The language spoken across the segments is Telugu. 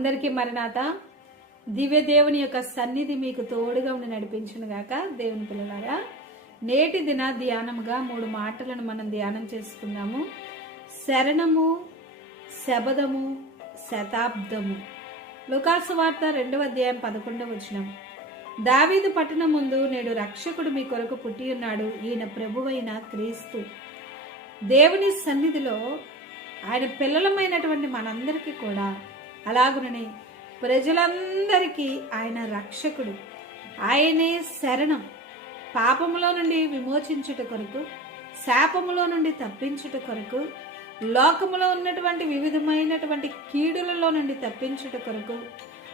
అందరికీ మరణాత. దివ్య దేవుని యొక్క సన్నిధి మీకు తోడుగా ఉండి నడిపించును గాక దేవుని పిల్లలారా. నేటి దిన ధ్యానముగా మూడు మాటలను మనం ధ్యానం చేసుకున్నాము శరణము శబదము శతాబ్దము. లుకాసు వార్త రెండవ అధ్యాయం పదకొండవ వచనం. దావీదు పట్టణం ముందు నేడు రక్షకుడు మీ కొరకు పుట్టి ఉన్నాడు ఈయన ప్రభువైన క్రీస్తు. దేవుని సన్నిధిలో ఆయన పిల్లలమైనటువంటి మనందరికీ కూడా అలాగుననే ప్రజలందరికీ ఆయన రక్షకుడు. ఆయనే శరణం. పాపములో నుండి విమోచించుట కొరకు శాపములో నుండి తప్పించుట కొరకు లోకములో ఉన్నటువంటి వివిధమైనటువంటి కీడులలో నుండి తప్పించుట కొరకు.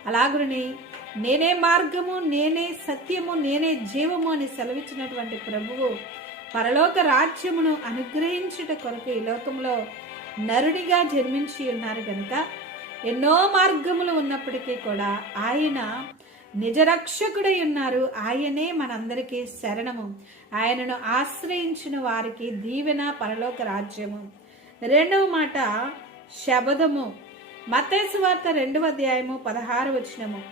అలాగుని నేనే మార్గము నేనే సత్యము నేనే జీవము అని సెలవిచ్చినటువంటి ప్రభువు పరలోక రాజ్యమును అనుగ్రహించుట కొరకు ఈ లోకంలో నరుడిగా జన్మించి ఉన్నారు కనుక ఎన్నో మార్గములు ఉన్నప్పటికీ కూడా ఆయన నిజరక్షకుడై ఉన్నారు. ఆయనే మనందరికీ శరణము. ఆయనను ఆశ్రయించిన వారికి దీవెన పరలోక రాజ్యము. రెండవ మాట శబదము మత్తేసు వార్త రెండవ అధ్యాయము పదహారు వచనము.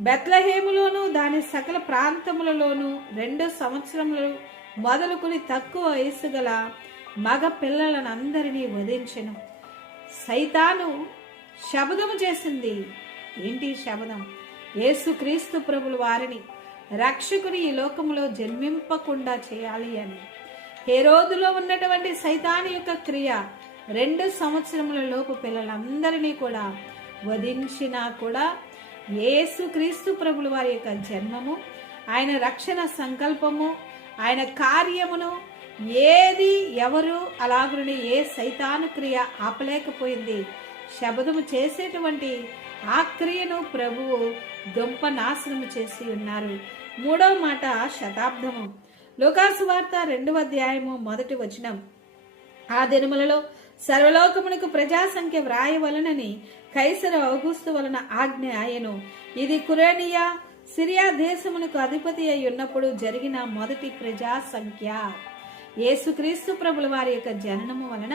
బెత్లహేములోను దాని సకల ప్రాంతములలోనూ రెండు సంవత్సరములు మొదలుకొని తక్కువ వయసు గల మగ పిల్లలనందరినీ వధించెను. సైతాను శబదము చేసింది. ఏంటి శబదం? యేసుక్రీస్తు ప్రభుల వారిని రక్షకుని ఈ లోకములో జన్మింపకుండా చేయాలి అని. హేరోదులో ఉన్నటువంటి సైతాని యొక్క క్రియ రెండు సంవత్సరముల లోపు పిల్లలందరినీ కూడా వధించినా కూడా యేసుక్రీస్తు ప్రభుల వారి యొక్క జన్మము ఆయన రక్షణ సంకల్పము ఆయన కార్యమును ఏది ఎవరు అలాగుని ఏ సైతాను క్రియ ఆపలేకపోయింది. శబదము చేసేటువంటి ఆ క్రియను ప్రభువు దొంప నాశనము చేసి ఉన్నారు. మూడవ మాట శతాబ్దము. లోకాసు వార్త రెండవ అధ్యాయము మొదటి వచనం. ఆ దినములలో సర్వలోకమునకు ప్రజా సంఖ్య వ్రాయవలనని కైసర ఔగుస్తు వలన ఆజ్ఞ ఆయను. ఇది కురేనియా సిరియా దేశమునకు అధిపతి అయి ఉన్నప్పుడు జరిగిన మొదటి ప్రజా సంఖ్య యేసుక్రీస్తు ప్రభుల వారి యొక్క జననము వలన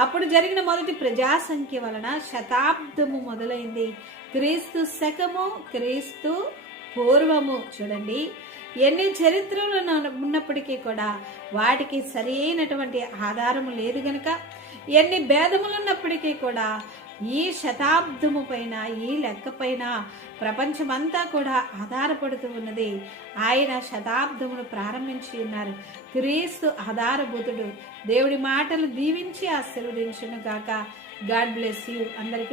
అప్పుడు జరిగిన మొదటి ప్రజా సంఖ్య వలన శతాబ్దము మొదలైంది. క్రీస్తు శకము క్రీస్తు పూర్వము. చూడండి. ఎన్ని చరిత్రలు ఉన్నప్పటికీ కూడా వాటికి సరైనటువంటి ఆధారము లేదు గనక ఎన్ని భేదములు ఉన్నప్పటికీ కూడా ఈ శతాబ్దము పైన ఈ లెక్క పైన ప్రపంచమంతా కూడా ఆధారపడుతూ ఉన్నది. ఆయన శతాబ్దమును ప్రారంభించి ఉన్నారు. క్రీస్తు ఆధారభూతుడు. దేవుడి మాటలు దీవించి ఆశీర్వదించును గాక. God bless you. అందరికీ